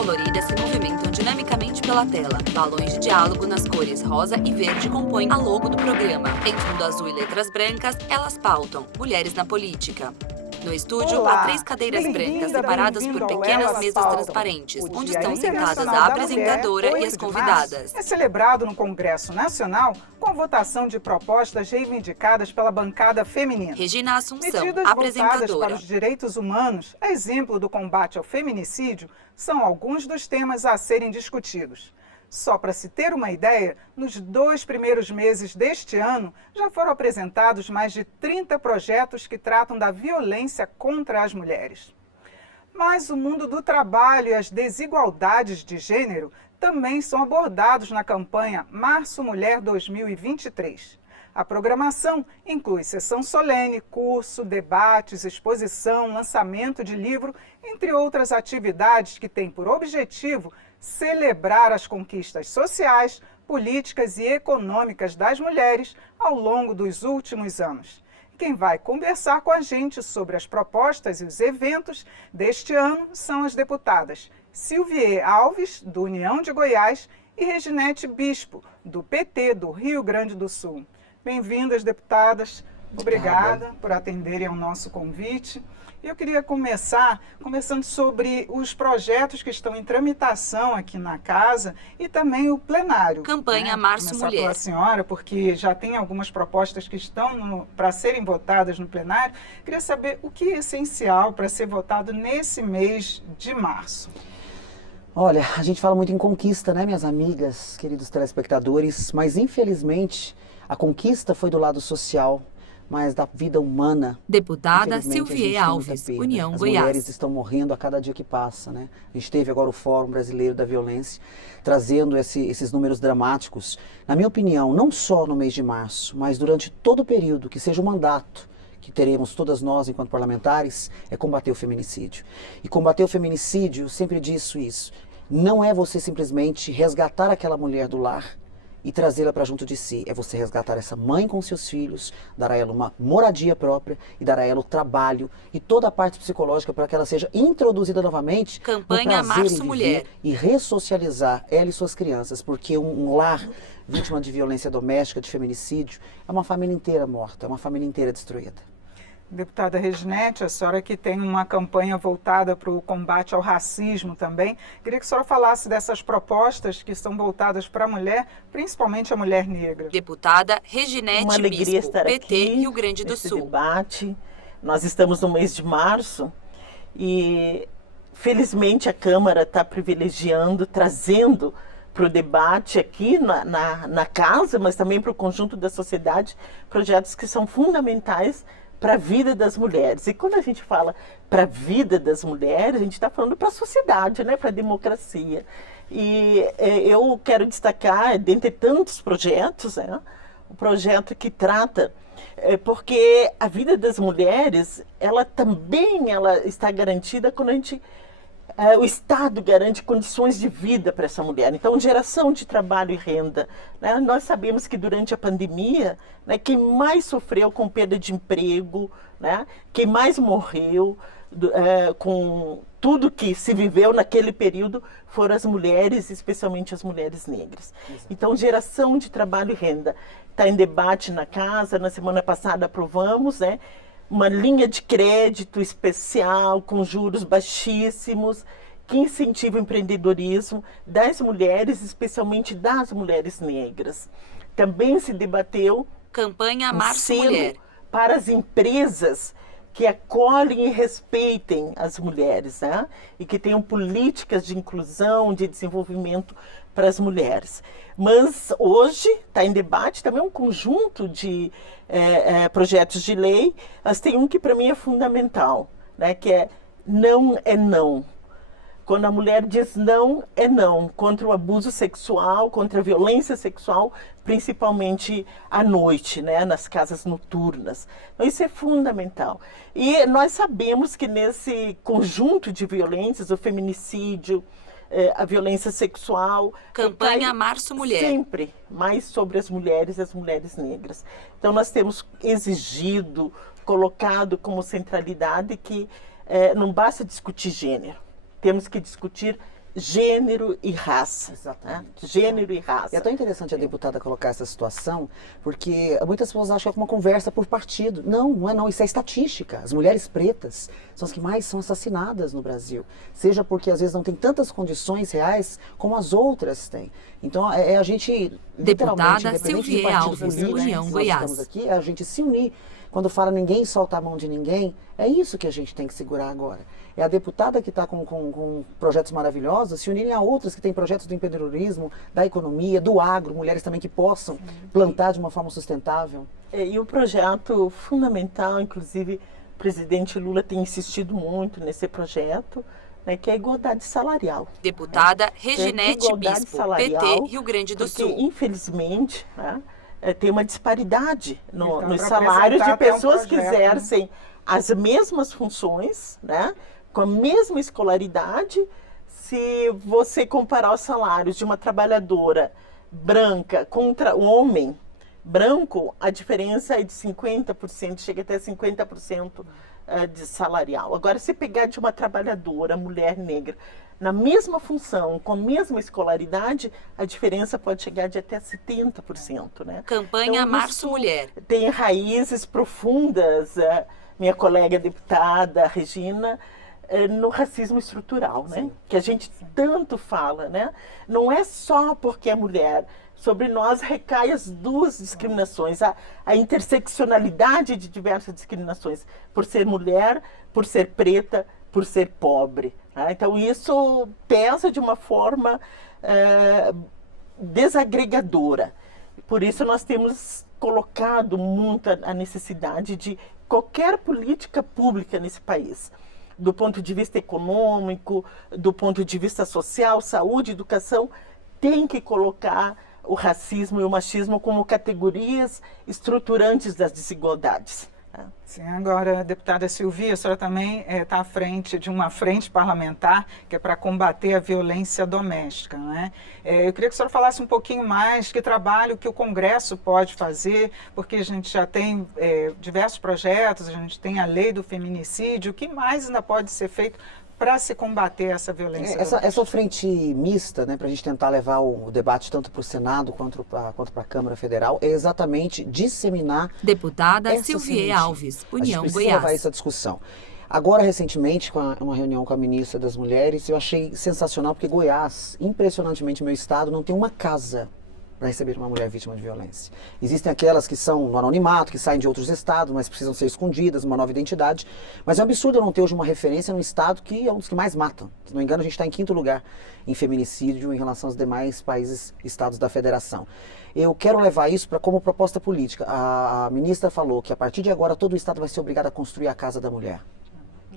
coloridas se movimentam dinamicamente pela tela. Balões de diálogo nas cores rosa e verde compõem a logo do programa. Em fundo azul e letras brancas, elas pautam Mulheres na Política. No estúdio, Olá. há 3 cadeiras brancas Bem-vinda, separadas bem-vindo por ao pequenas Elas mesas Pautam. transparentes, O onde Dia estão sentadas Internacional a da apresentadora Mulher, e as 8 de março, convidadas. é celebrado no Congresso Nacional com votação de propostas reivindicadas pela bancada feminina. Regina Assunção, Medidas voltadas para apresentadora. os direitos humanos, a exemplo do combate ao feminicídio, são alguns dos temas a serem discutidos. Só para se ter uma ideia, nos 2 primeiros meses deste ano, já foram apresentados mais de 30 projetos que tratam da violência contra as mulheres. Mas o mundo do trabalho e as desigualdades de gênero também são abordados na campanha Março Mulher 2023. A programação inclui sessão solene, curso, debates, exposição, lançamento de livro, entre outras atividades que têm por objetivo celebrar as conquistas sociais, políticas e econômicas das mulheres ao longo dos últimos anos. Quem vai conversar com a gente sobre as propostas e os eventos deste ano são as deputadas Silvie Alves, do União de Goiás, e Reginete Bispo, do PT do Rio Grande do Sul. Bem-vindas, deputadas. Obrigada por atenderem ao nosso convite. Eu queria começar conversando sobre os projetos que estão em tramitação aqui na casa e também o plenário. Campanha Março Começar Mulher. pela senhora, porque já tem algumas propostas que estão para serem votadas no plenário. Queria saber o que é essencial para ser votado nesse mês de março. Olha, a gente fala muito em conquista, né, minhas amigas, queridos telespectadores, mas infelizmente a conquista foi do lado social, mas da vida humana. Deputada Infelizmente, a gente Silvie tem muita Alves, perda. União As Goiás. mulheres estão morrendo a cada dia que passa, né? A gente teve agora o Fórum Brasileiro da Violência, trazendo esses números dramáticos. Na minha opinião, não só no mês de março, mas durante todo o período, que seja o mandato que teremos todas nós enquanto parlamentares, é combater o feminicídio. E combater o feminicídio, eu sempre disse isso, não é você simplesmente resgatar aquela mulher do lar e trazê-la para junto de si. É você resgatar essa mãe com seus filhos, dar a ela uma moradia própria e dar a ela o trabalho e toda a parte psicológica para que ela seja introduzida novamente Campanha no prazer Março em viver Mulher. e ressocializar ela e suas crianças, porque um lar vítima de violência doméstica, de feminicídio, é uma família inteira morta, é uma família inteira destruída. Deputada Reginete, a senhora que tem uma campanha voltada para o combate ao racismo também, queria que a senhora falasse dessas propostas que estão voltadas para a mulher, principalmente a mulher negra. Deputada Reginete Uma alegria Bispo, estar PT aqui Rio Grande do nesse Sul. debate. Nós estamos no mês de março e felizmente a Câmara está privilegiando, trazendo para o debate aqui na casa, mas também para o conjunto da sociedade, projetos que são fundamentais para a vida das mulheres. E quando a gente fala para a vida das mulheres, a gente está falando para a sociedade, né? Para a democracia. E eu quero destacar, dentre tantos projetos, né? O projeto que trata, porque a vida das mulheres, ela está garantida quando o Estado garante condições de vida para essa mulher. Então, geração de trabalho e renda. Né? Nós sabemos que durante a pandemia, né, quem mais sofreu com perda de emprego, né, quem mais morreu com tudo que se viveu naquele período foram as mulheres, especialmente as mulheres negras. Exato. Então, geração de trabalho e renda está em debate na casa. Na semana passada aprovamos, né, uma linha de crédito especial com juros baixíssimos que incentiva o empreendedorismo das mulheres, especialmente das mulheres negras. Também se debateu Campanha um Março selo Mulher. para as empresas que acolhem e respeitem as mulheres, né? E que tenham políticas de inclusão, de desenvolvimento para as mulheres. Mas hoje está em debate também um conjunto de projetos de lei, mas tem um que para mim é fundamental, né? Que é não é não. Quando a mulher diz não, é não, contra o abuso sexual, contra a violência sexual, principalmente à noite, né, nas casas noturnas. Então, isso é fundamental. E nós sabemos que nesse conjunto de violências, o feminicídio, a violência sexual... Campanha Março Mulher. Sempre mais sobre as mulheres e as mulheres negras. Então, nós temos exigido, colocado como centralidade que não basta discutir gênero. Temos que discutir gênero e raça. Exatamente. Né? Gênero e raça. E é tão interessante a deputada colocar essa situação, porque muitas pessoas acham que é uma conversa por partido. Não, não é não, isso é estatística. As mulheres pretas são as que mais são assassinadas no Brasil. Seja porque às vezes não tem tantas condições reais como as outras têm. Então é a gente, literalmente, Deputada independente de Silvia partido Alves, político, União nós Goiás. estamos aqui, é a gente se unir. Quando fala ninguém solta a mão de ninguém, é isso que a gente tem que segurar agora. É a deputada que está com projetos maravilhosos se unirem a outras que têm projetos do empreendedorismo, da economia, do agro, mulheres também que possam plantar de uma forma sustentável. E o projeto fundamental, inclusive, o presidente Lula tem insistido muito nesse projeto, né, que é a igualdade salarial. Deputada Reginete Igualdade Bispo, salarial, PT, Rio Grande do porque, Sul. infelizmente, né, tem uma disparidade Então, nos para salários de apresentar até um pessoas que projeto, né? exercem as mesmas funções, né, com a mesma escolaridade. Se você comparar os salários de uma trabalhadora branca contra um homem branco, a diferença é de 50%, chega até 50% de salarial. Agora, se pegar de uma trabalhadora, mulher negra, na mesma função, com a mesma escolaridade, a diferença pode chegar de até 70%. Né? Campanha Então, Março isso Mulher. tem raízes profundas, minha colega deputada Regina, no racismo estrutural, né? Que a gente tanto fala, né? Não é só porque é mulher. Sobre nós recai as duas discriminações, a interseccionalidade de diversas discriminações, por ser mulher, por ser preta, por ser pobre. Né? Então isso pesa de uma forma desagregadora. Por isso nós temos colocado muito a necessidade de qualquer política pública nesse país, do ponto de vista econômico, do ponto de vista social, saúde, educação, tem que colocar o racismo e o machismo como categorias estruturantes das desigualdades. Sim, agora, deputada Silvia, a senhora também está à frente de uma frente parlamentar que é para combater a violência doméstica, né? Eu queria que a senhora falasse um pouquinho mais que trabalho que o Congresso pode fazer, porque a gente já tem diversos projetos, a gente tem a lei do feminicídio, o que mais ainda pode ser feito para se combater essa violência doméstica? Essa frente mista, né, para a gente tentar levar o debate tanto para o Senado quanto para a Câmara Federal, é exatamente disseminar Deputada essa Silvia semente. Alves, A gente União precisa levar Goiás. essa discussão. Agora, recentemente, com uma reunião com a ministra das Mulheres, eu achei sensacional, porque Goiás, impressionantemente, meu estado, não tem uma casa para receber uma mulher vítima de violência. Existem aquelas que são no anonimato, que saem de outros estados, mas precisam ser escondidas, uma nova identidade. Mas é um absurdo eu não ter hoje uma referência no estado que é um dos que mais matam. Se não me engano, a gente está em 5º lugar em feminicídio em relação aos demais países, estados da federação. Eu quero levar isso como proposta política. A ministra falou que a partir de agora todo o estado vai ser obrigado a construir a Casa da Mulher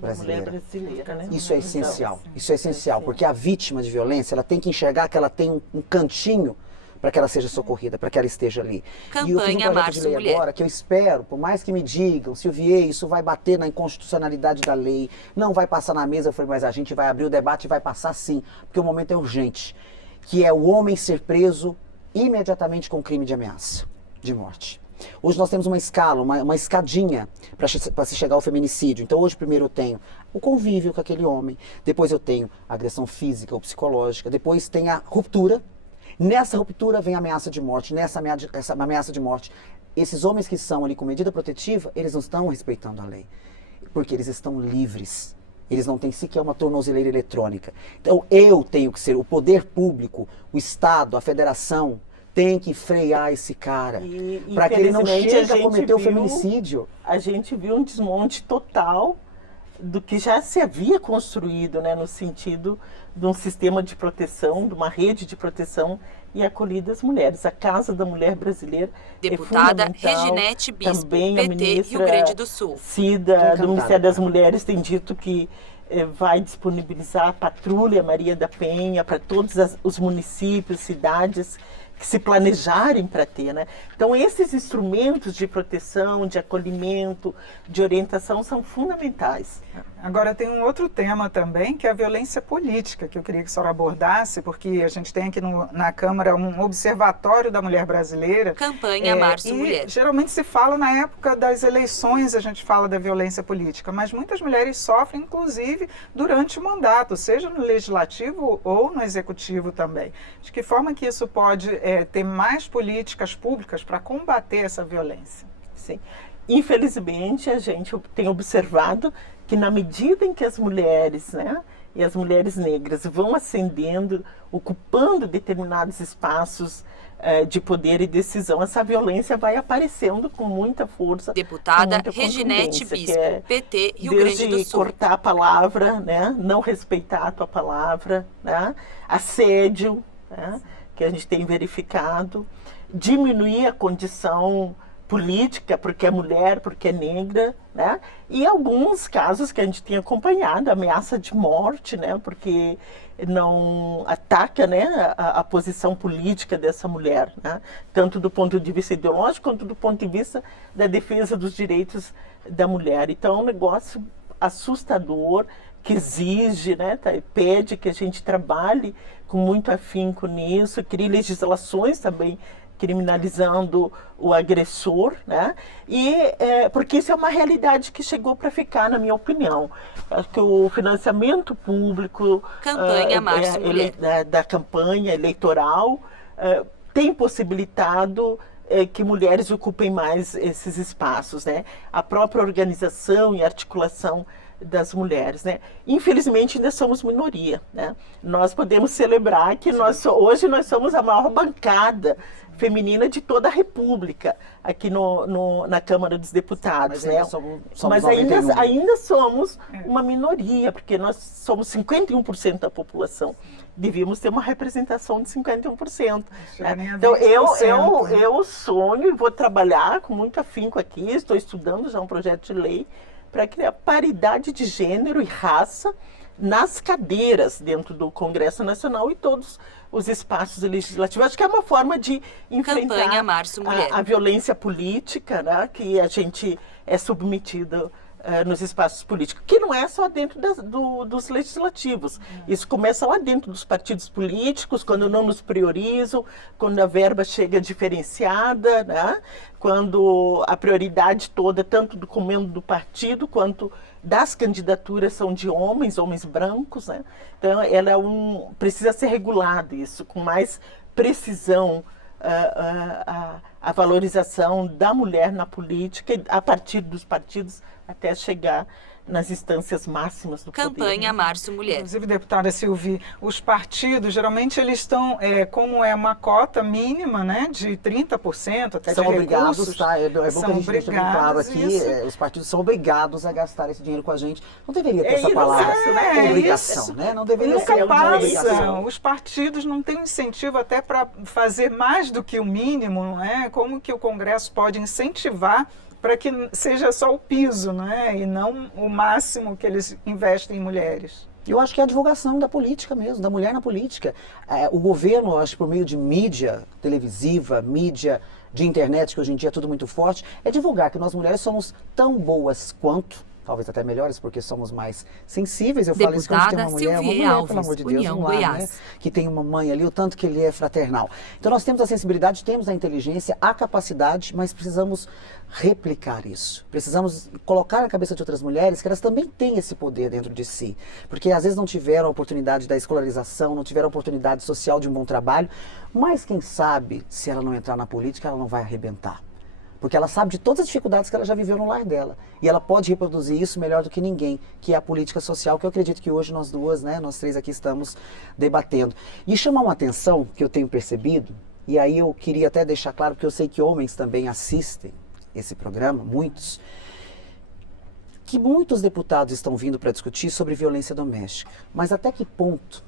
brasileira. Mulher brasileira, né? Isso é essencial. Isso é essencial, porque a vítima de violência, ela tem que enxergar que ela tem um cantinho para que ela seja socorrida, para que ela esteja ali. E eu fiz um Campanha projeto de Março lei Mulher. agora que eu espero, por mais que me digam, Silvia, isso vai bater na inconstitucionalidade da lei, não vai passar na mesa. Eu falei, mas a gente vai abrir o debate e vai passar sim, porque o momento é urgente, que é o homem ser preso imediatamente com crime de ameaça de morte. Hoje nós temos uma escala, uma escadinha para se chegar ao feminicídio. Então hoje primeiro eu tenho o convívio com aquele homem, depois eu tenho a agressão física ou psicológica, depois tem a ruptura. Nessa ruptura vem a ameaça de morte, essa ameaça de morte. Esses homens que são ali com medida protetiva, eles não estão respeitando a lei, porque eles estão livres. Eles não têm sequer uma tornozeleira eletrônica. Então eu tenho que ser, o poder público, o Estado, a federação, tem que frear esse cara, para que ele não chegue a cometer o feminicídio. A gente viu um desmonte total do que já se havia construído, né, no sentido de um sistema de proteção, de uma rede de proteção e acolhida às mulheres. A Casa da Mulher Brasileira Deputada é fundamental. Reginete Bispo, Também a PT, ministra Rio Grande do Sul. Cida, do Ministério das Mulheres, tem dito que vai disponibilizar a Patrulha Maria da Penha para todos os municípios, cidades que se planejarem para ter, né? Então, esses instrumentos de proteção, de acolhimento, de orientação são fundamentais. Agora tem um outro tema também, que é a violência política, que eu queria que a senhora abordasse, porque a gente tem aqui na Câmara um observatório da mulher brasileira. Campanha Março Mulher. Geralmente se fala na época das eleições, a gente fala da violência política, mas muitas mulheres sofrem, inclusive, durante o mandato, seja no legislativo ou no executivo também. De que forma que isso pode ter mais políticas públicas para combater essa violência? Sim. Infelizmente, a gente tem observado que na medida em que as mulheres, né, e as mulheres negras vão ascendendo, ocupando determinados espaços de poder e decisão, essa violência vai aparecendo com muita força. Deputada muita Reginete Bispo, PT, Rio desde Grande do Sul. cortar a palavra, né, não respeitar a tua palavra, né, assédio, né, que a gente tem verificado, diminuir a condição política, porque é mulher, porque é negra, né? E alguns casos que a gente tem acompanhado, ameaça de morte, né? Porque não ataca, né, a posição política dessa mulher, né? Tanto do ponto de vista ideológico, quanto do ponto de vista da defesa dos direitos da mulher. Então é um negócio assustador, que exige, né, pede que a gente trabalhe com muito afinco nisso, crie legislações também criminalizando o agressor, né? E porque isso é uma realidade que chegou para ficar, na minha opinião. Acho que o financiamento público Campanha Março Mulher. Da campanha eleitoral tem possibilitado que mulheres ocupem mais esses espaços, né? A própria organização e articulação das mulheres, né? Infelizmente ainda somos minoria, né? Nós podemos celebrar que hoje nós somos a maior bancada feminina de toda a República aqui na Câmara dos Deputados, mas né? Mas ainda somos uma minoria, porque nós somos 51% da população. Devíamos ter uma representação de 51%. Né? Então eu sonho e vou trabalhar com muito afinco aqui, estou estudando já um projeto de lei para criar paridade de gênero e raça nas cadeiras dentro do Congresso Nacional e todos os espaços legislativos. Acho que é uma forma de enfrentar a violência política, né, que a gente é submetido nos espaços políticos, que não é só dentro dos legislativos. Isso começa lá dentro dos partidos políticos, quando não nos priorizam, quando a verba chega diferenciada, né? Quando a prioridade toda, tanto do comando do partido, quanto das candidaturas são de homens brancos, né? Então, ela precisa ser regulado isso, com mais precisão, a valorização da mulher na política, a partir dos partidos, até chegar nas instâncias máximas do poder. Campanha Março Mulher. Inclusive, deputada Silvi, os partidos, geralmente eles estão, como é uma cota mínima, né, de 30%, até são de obrigados, recursos. tá? É bom que a gente deixe bem claro aqui, os partidos são obrigados a gastar esse dinheiro com a gente. Não deveria ter essa palavra, obrigação, né? Não deveria ser uma obrigação. Os partidos não têm incentivo até para fazer mais do que o mínimo, não é? Como que o Congresso pode incentivar para que seja só o piso, né? E não o máximo que eles investem em mulheres? Eu acho que é a divulgação da política mesmo, da mulher na política. O governo, acho que por meio de mídia televisiva, mídia de internet, que hoje em dia é tudo muito forte, é divulgar que nós mulheres somos tão boas quanto, talvez até melhores, porque somos mais sensíveis. Eu falo isso quando tem uma mulher, pelo amor de Deus, um lar, né? Que tem uma mãe ali, o tanto que ele é fraternal. Então nós temos a sensibilidade, temos a inteligência, a capacidade, mas precisamos replicar isso. Precisamos colocar na cabeça de outras mulheres que elas também têm esse poder dentro de si. Porque às vezes não tiveram a oportunidade da escolarização, não tiveram a oportunidade social de um bom trabalho, mas quem sabe, se ela não entrar na política, ela não vai arrebentar. Porque ela sabe de todas as dificuldades que ela já viveu no lar dela. E ela pode reproduzir isso melhor do que ninguém, que é a política social, que eu acredito que hoje nós duas, né, nós três aqui estamos debatendo. E chamar uma atenção que eu tenho percebido, e aí eu queria até deixar claro, porque eu sei que homens também assistem esse programa, muitos, que muitos deputados estão vindo para discutir sobre violência doméstica. Mas até que ponto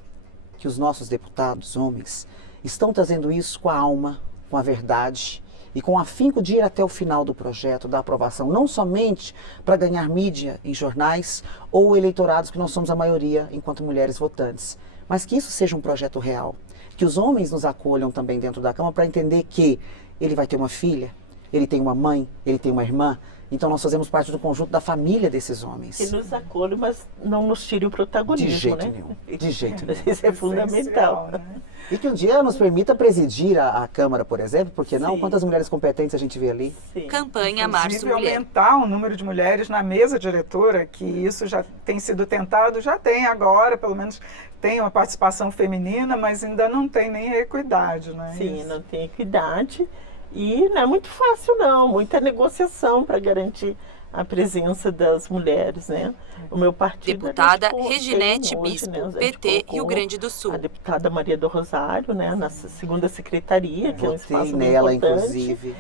que os nossos deputados, homens, estão trazendo isso com a alma, com a verdade, e com afinco de ir até o final do projeto, da aprovação, não somente para ganhar mídia em jornais ou eleitorados, que nós somos a maioria enquanto mulheres votantes, mas que isso seja um projeto real. Que os homens nos acolham também dentro da Câmara para entender que ele vai ter uma filha, ele tem uma mãe, ele tem uma irmã. Então nós fazemos parte do conjunto da família desses homens. Que nos acolhe, mas não nos tire o protagonismo, De jeito né? nenhum. De jeito nenhum. Isso é fundamental. Né? E que um dia nos permita presidir a Câmara, por exemplo, porque não? Sim. Quantas mulheres competentes a gente vê ali? Sim. Campanha Março Inclusive, Mulher. aumentar o número de mulheres na mesa diretora, que isso já tem sido tentado, já tem agora, pelo menos tem uma participação feminina, mas ainda não tem nem equidade, né? Sim, Isso. não tem equidade e não é muito fácil não, muita negociação para garantir a presença das mulheres, né? O meu partido... Deputada a gente Reginete tem hoje, Bispo, né, a gente PT, colocou Rio Grande do Sul. A deputada Maria do Rosário, né, na segunda secretaria, que é um Votei espaço bem nela, importante, inclusive.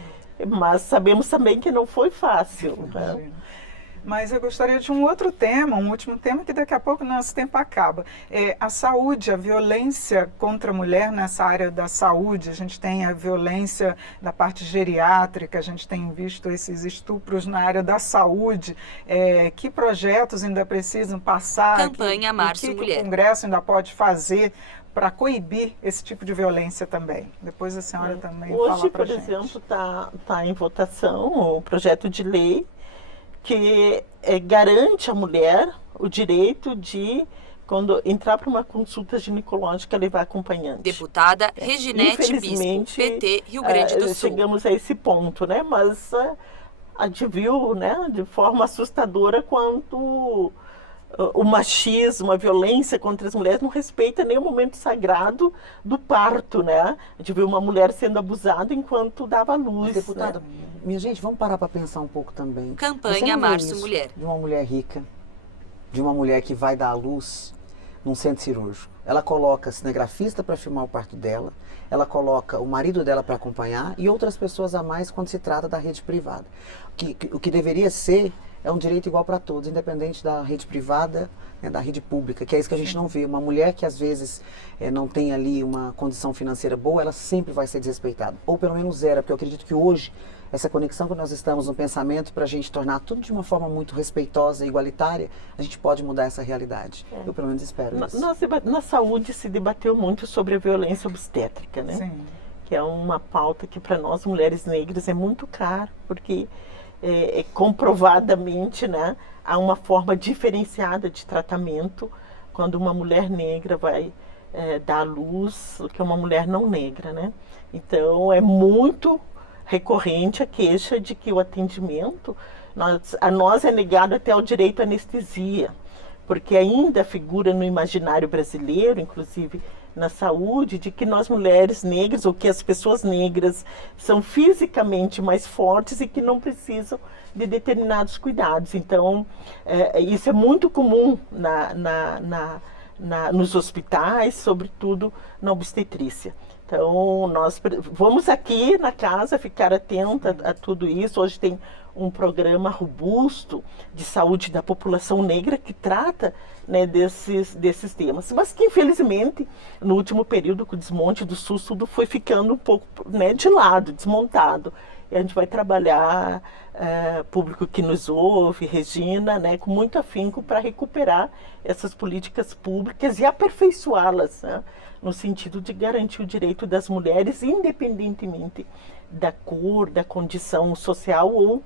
mas sabemos também que não foi fácil, né? Mas eu gostaria de um outro tema, um último tema, que daqui a pouco o nosso tempo acaba. É a saúde, a violência contra a mulher nessa área da saúde. A gente tem a violência da parte geriátrica, a gente tem visto esses estupros na área da saúde. Que projetos ainda precisam passar? Campanha Março que Mulher. o Congresso ainda pode fazer para coibir esse tipo de violência também? Depois a senhora também fala Hoje, para por gente. exemplo, está em votação o projeto de lei que garante à mulher o direito de, quando entrar para uma consulta ginecológica, levar acompanhante. Deputada Reginete Bispo, Infelizmente, PT, Rio Grande do Sul. chegamos a esse ponto, né? Mas a gente viu, né, de forma assustadora quanto o machismo, a violência contra as mulheres não respeita nem o momento sagrado do parto, né? A gente viu uma mulher sendo abusada enquanto dava luz. Deputada, né? minha gente, vamos parar para pensar um pouco também. Campanha Você não vê Março isso Mulher. De uma mulher rica, de uma mulher que vai dar à luz num centro cirúrgico. Ela coloca cinegrafista para filmar o parto dela, ela coloca o marido dela para acompanhar e outras pessoas a mais quando se trata da rede privada. O que deveria ser é um direito igual para todos, independente da rede privada, né, da rede pública, que é isso que a gente não vê. Uma mulher que às vezes não tem ali uma condição financeira boa, ela sempre vai ser desrespeitada, ou pelo menos era, porque eu acredito que hoje essa conexão que nós estamos no pensamento para a gente tornar tudo de uma forma muito respeitosa e igualitária, a gente pode mudar essa realidade. Eu pelo menos espero isso. Na saúde se debateu muito sobre a violência obstétrica, né? Sim. Que é uma pauta que para nós mulheres negras é muito cara, porque comprovadamente, né, há uma forma diferenciada de tratamento quando uma mulher negra vai dar à luz do que uma mulher não negra, né? Então é muito recorrente a queixa de que o atendimento, a nós é negado até o direito à anestesia, porque ainda figura no imaginário brasileiro, inclusive na saúde, de que nós mulheres negras, ou que as pessoas negras são fisicamente mais fortes e que não precisam de determinados cuidados. Então, isso é muito comum nos hospitais, sobretudo na obstetrícia. Então, nós vamos aqui na casa ficar atenta a tudo isso. Hoje tem um programa robusto de saúde da população negra que trata, né, desses temas. Mas que, infelizmente, no último período, com o desmonte do SUS, tudo foi ficando um pouco, né, de lado, desmontado. E a gente vai trabalhar, público que nos ouve, Regina, né, com muito afinco para recuperar essas políticas públicas e aperfeiçoá-las, né, no sentido de garantir o direito das mulheres, independentemente da cor, da condição social ou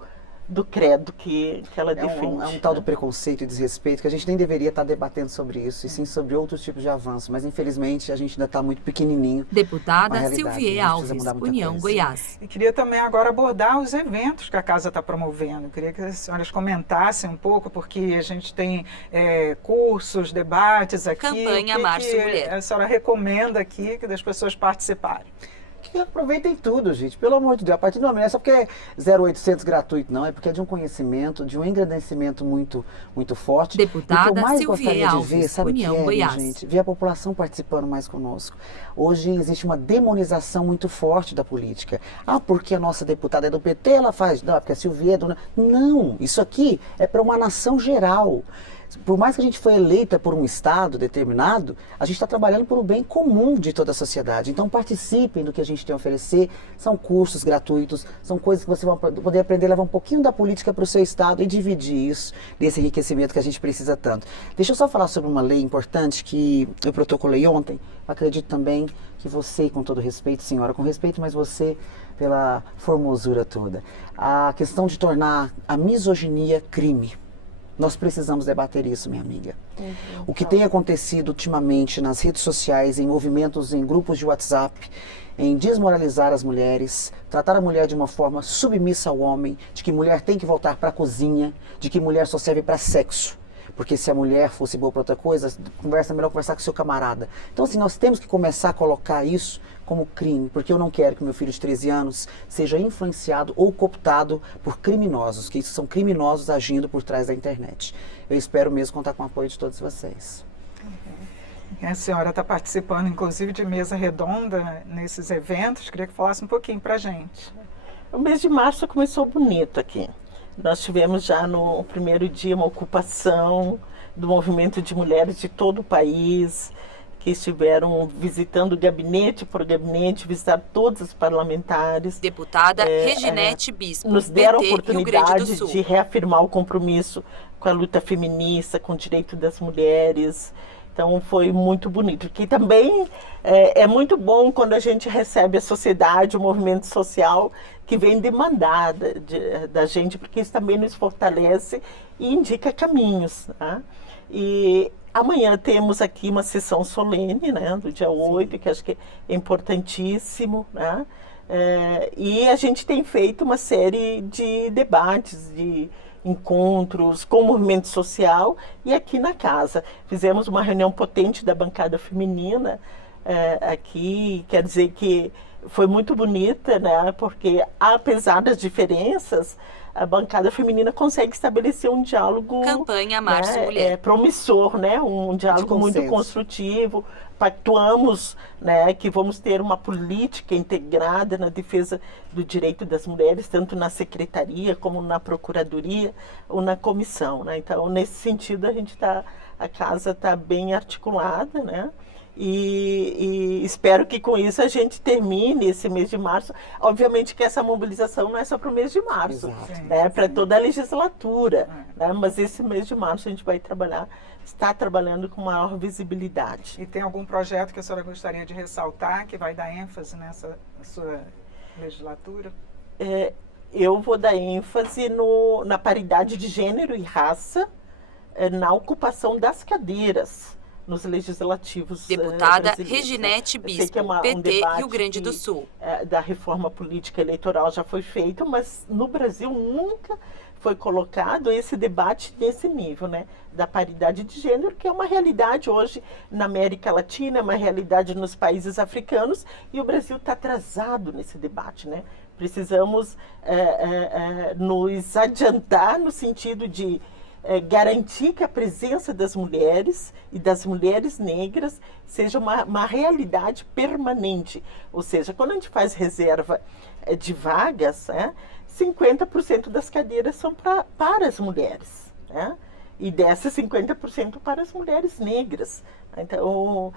do credo que ela defende. É um tal do preconceito e desrespeito que a gente nem deveria estar debatendo sobre isso, e sim sobre outros tipos de avanços. Mas, infelizmente, a gente ainda está muito pequenininho. Deputada Silvia Alves, União coisa. Goiás. E queria também agora abordar os eventos que a Casa está promovendo. Eu queria que as senhoras comentassem um pouco, porque a gente tem cursos, debates aqui. Campanha Março Mulher. A senhora recomenda aqui que das pessoas participarem? Que aproveitem tudo, gente, pelo amor de Deus. A partir do momento, não é só porque é 0800 gratuito, não, é porque é de um conhecimento, de um engrandecimento muito, muito forte. Deputada e o que eu mais Silvia gostaria de ver, Alves, sabe o que União é, Goiás. gente? Ver a população participando mais conosco. Hoje existe uma demonização muito forte da política. Ah, porque a nossa deputada é do PT, ela faz. Não, porque a Silvia é do... Não, isso aqui é para uma nação geral. Por mais que a gente foi eleita por um Estado determinado, a gente está trabalhando por o bem comum de toda a sociedade. Então participem do que a gente tem a oferecer. São cursos gratuitos, são coisas que você vai poder aprender a levar um pouquinho da política para o seu Estado e dividir isso, desse enriquecimento que a gente precisa tanto. Deixa eu só falar sobre uma lei importante que eu protocolei ontem. Acredito também que você, com todo respeito, senhora, com respeito, mas você pela formosura toda, a questão de tornar a misoginia crime. Nós precisamos debater isso, minha amiga. O que tem acontecido ultimamente nas redes sociais, em movimentos, em grupos de WhatsApp, em desmoralizar as mulheres, tratar a mulher de uma forma submissa ao homem, de que mulher tem que voltar para a cozinha, de que mulher só serve para sexo. Porque se a mulher fosse boa para outra coisa, melhor conversar com seu camarada. Então, assim, nós temos que começar a colocar isso como crime, porque eu não quero que meu filho de 13 anos seja influenciado ou cooptado por criminosos, que isso são criminosos agindo por trás da internet. Eu espero mesmo contar com o apoio de todos vocês. A senhora está participando, inclusive, de mesa redonda nesses eventos. Queria que falasse um pouquinho para a gente. O mês de março começou bonito aqui. Nós tivemos já no primeiro dia uma ocupação do movimento de mulheres de todo o país, que estiveram visitando gabinete por gabinete, visitar todos os parlamentares. Deputada Reginete Bispo, nos deram a PT, Rio Grande do oportunidade Sul. de reafirmar o compromisso com a luta feminista, com o direito das mulheres. Então foi muito bonito, que também é muito bom quando a gente recebe a sociedade, o movimento social que vem demandar da gente, porque isso também nos fortalece e indica caminhos. Né? E amanhã temos aqui uma sessão solene, né, do dia 8, que acho que é importantíssimo, né? E a gente tem feito uma série de debates, de encontros com o movimento social e aqui na casa. Fizemos uma reunião potente da bancada feminina aqui, quer dizer que foi muito bonita, né? Porque apesar das diferenças, a bancada feminina consegue estabelecer um diálogo Campanha Março Mulher. Promissor, né? Um diálogo muito construtivo. Pactuamos, né, que vamos ter uma política integrada na defesa do direito das mulheres, tanto na secretaria como na procuradoria ou na comissão, né? Então, nesse sentido, a casa está bem articulada, né? E espero que com isso a gente termine esse mês de março. Obviamente que essa mobilização não é só para o mês de março, né? Para toda a legislatura, né? Mas esse mês de março a gente vai está trabalhando com maior visibilidade. E tem algum projeto que a senhora gostaria de ressaltar, que vai dar ênfase nessa sua legislatura? Eu vou dar ênfase na paridade de gênero e raça, na ocupação das cadeiras nos legislativos. Deputada Reginete Bispo, PT, Rio Grande do Sul. Da reforma política eleitoral já foi feito, mas no Brasil nunca foi colocado esse debate nesse nível, né? Da paridade de gênero, que é uma realidade hoje na América Latina, é uma realidade nos países africanos, e o Brasil está atrasado nesse debate, né? Precisamos nos adiantar no sentido de garantir que a presença das mulheres e das mulheres negras seja uma realidade permanente. Ou seja, quando a gente faz reserva de vagas, 50% das cadeiras são para as mulheres, né? E dessas 50% para as mulheres negras. Então,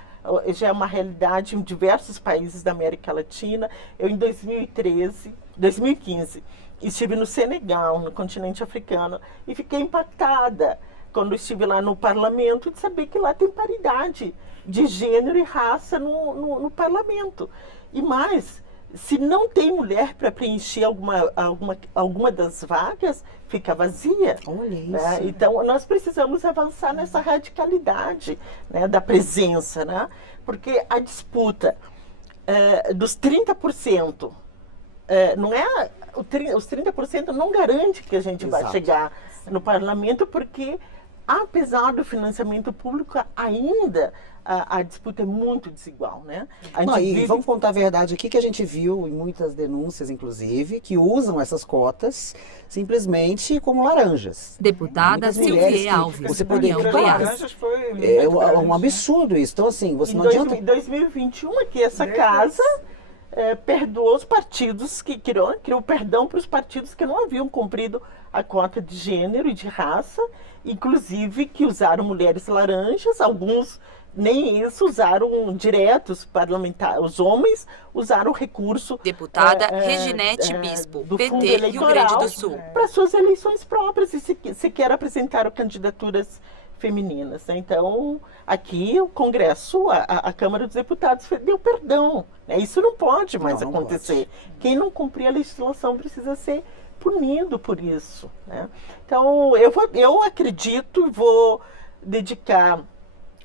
já é uma realidade em diversos países da América Latina. Eu, em 2015, estive no Senegal, no continente africano, e fiquei impactada quando estive lá no parlamento de saber que lá tem paridade de gênero e raça no parlamento. E mais, se não tem mulher para preencher alguma das vagas, fica vazia. Olha isso. Né? Então, nós precisamos avançar nessa radicalidade, né, da presença, né? Porque a disputa dos 30%, não é... Os 30% não garante que a gente vai chegar no parlamento, porque, apesar do financiamento público, ainda a disputa é muito desigual, né? Vamos contar a verdade aqui, que a gente viu em muitas denúncias, inclusive, que usam essas cotas simplesmente como laranjas. Deputada Silvia Alves, você poderia laranjas foi um absurdo isso. Então, assim, você não adianta... Em 2021, aqui essa casa perdoou os partidos que criou perdão para os partidos que não haviam cumprido a cota de gênero e de raça, inclusive que usaram mulheres laranjas, alguns nem isso usaram diretos parlamentares, os homens usaram o recurso Deputada Reginete Bispo, do fundo PT, Rio Grande do Sul. para suas eleições próprias e sequer apresentaram candidaturas femininas, né? Então, aqui o Congresso, a Câmara dos Deputados deu perdão, né? Isso não pode mais Não acontecer. Quem não cumprir a legislação precisa ser punido por isso, né? Então, eu acredito e vou dedicar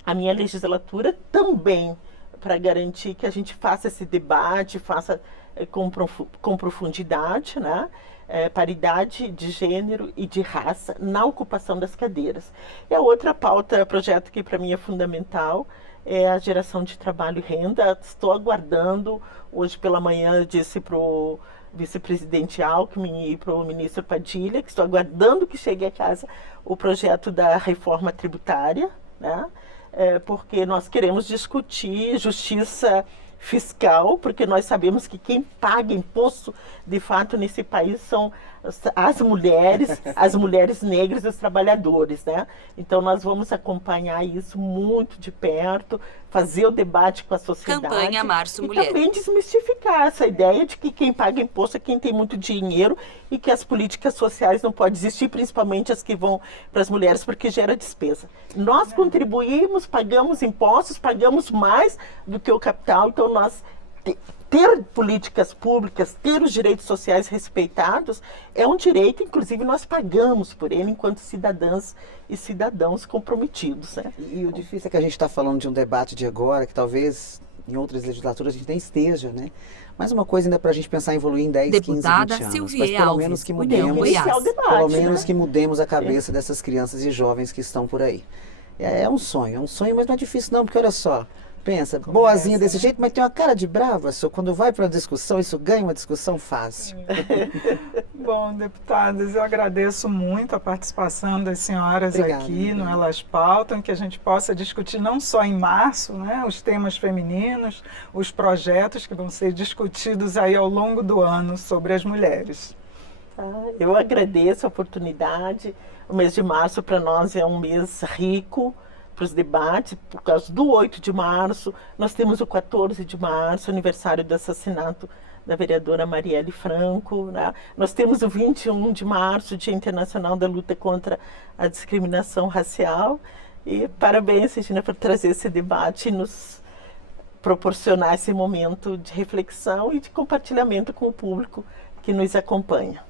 a minha legislatura também para garantir que a gente faça esse debate, faça com profundidade, né? Paridade de gênero e de raça na ocupação das cadeiras. E a outra pauta, projeto que para mim é fundamental, é a geração de trabalho e renda. Estou aguardando, hoje pela manhã eu disse para o vice-presidente Alckmin e para o ministro Padilha, que estou aguardando que chegue a casa o projeto da reforma tributária, né? Porque nós queremos discutir justiça fiscal, porque nós sabemos que quem paga imposto, de fato, nesse país são as mulheres negras e os trabalhadores, né? Então, nós vamos acompanhar isso muito de perto, fazer o debate com a sociedade. Campanha Março e Mulher. também desmistificar essa ideia de que quem paga imposto é quem tem muito dinheiro e que as políticas sociais não podem existir, principalmente as que vão para as mulheres, porque gera despesa. Nós contribuímos, pagamos impostos, pagamos mais do que o capital, então nós ter políticas públicas, ter os direitos sociais respeitados é um direito, inclusive nós pagamos por ele enquanto cidadãs e cidadãos comprometidos, né? E o difícil é que a gente está falando de um debate de agora, que talvez em outras legislaturas a gente nem esteja, né? Mas uma coisa ainda para a gente pensar em evoluir em 10, Deputada 15, 20 anos. Silvia Mas pelo Alves, menos que União mudemos, Goiás. Esse é o debate, pelo menos né? que mudemos a cabeça dessas crianças e jovens que estão por aí. É um sonho, mas não é difícil não, porque olha só, pensa, boazinha desse jeito, mas tem uma cara de brava, só quando vai para a discussão, isso ganha uma discussão fácil. Bom, deputadas, eu agradeço muito a participação das senhoras Obrigada, aqui no obrigada. Elas Pautam, que a gente possa discutir não só em março, né, os temas femininos, os projetos que vão ser discutidos aí ao longo do ano sobre as mulheres. Eu agradeço a oportunidade. O mês de março para nós é um mês rico para os debates, por causa do 8 de março. Nós temos o 14 de março, aniversário do assassinato da vereadora Marielle Franco, né? Nós temos o 21 de março, Dia Internacional da Luta contra a Discriminação Racial. E parabéns, Regina, por trazer esse debate e nos proporcionar esse momento de reflexão e de compartilhamento com o público que nos acompanha.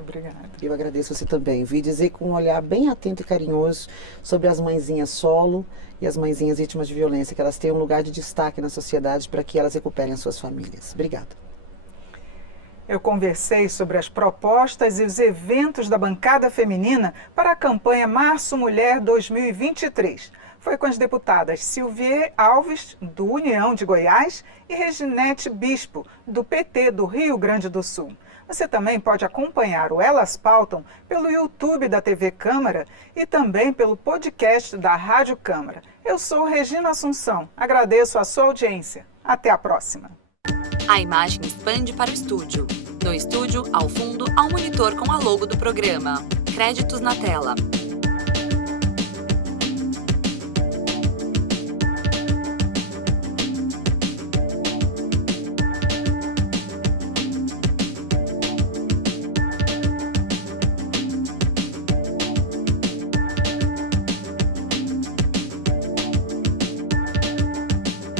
Obrigada. Eu agradeço você também. Vi dizer com um olhar bem atento e carinhoso sobre as mãezinhas solo e as mãezinhas vítimas de violência, que elas tenham um lugar de destaque na sociedade para que elas recuperem as suas famílias. Obrigada. Eu conversei sobre as propostas e os eventos da bancada feminina para a campanha Março Mulher 2023. Foi com as deputadas Silvia Alves, do União de Goiás, e Reginete Bispo, do PT do Rio Grande do Sul. Você também pode acompanhar o Elas Pautam pelo YouTube da TV Câmara e também pelo podcast da Rádio Câmara. Eu sou Regina Assunção. Agradeço a sua audiência. Até a próxima. A imagem expande para o estúdio. No estúdio, ao fundo, há um monitor com a logo do programa. Créditos na tela.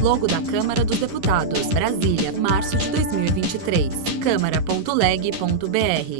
Logo da Câmara dos Deputados, Brasília, março de 2023. Câmara.leg.br